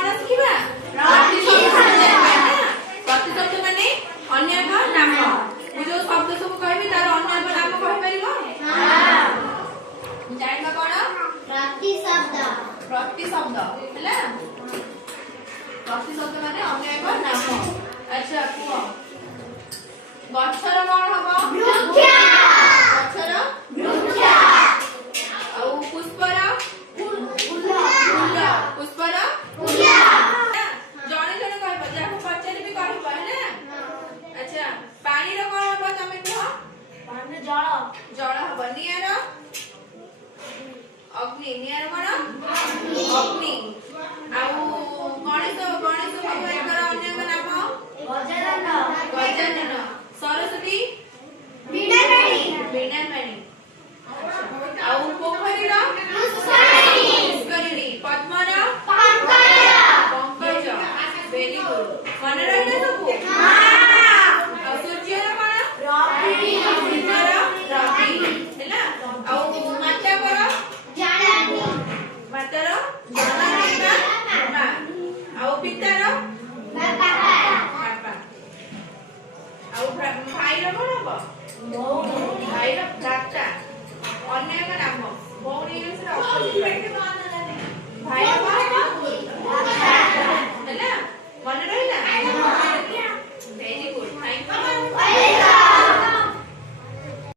कौन शिखा प्रतिशब्द माने अन्य एक नाम मु जो शब्द सब कहबी तार अन्य एक नाम कहि परिबो हां जानिबा कोन प्रतिशब्द हैला प्रतिशब्द माने अन्य एक नाम अच्छा कुह गछर कोन हबो वृक्ष गछर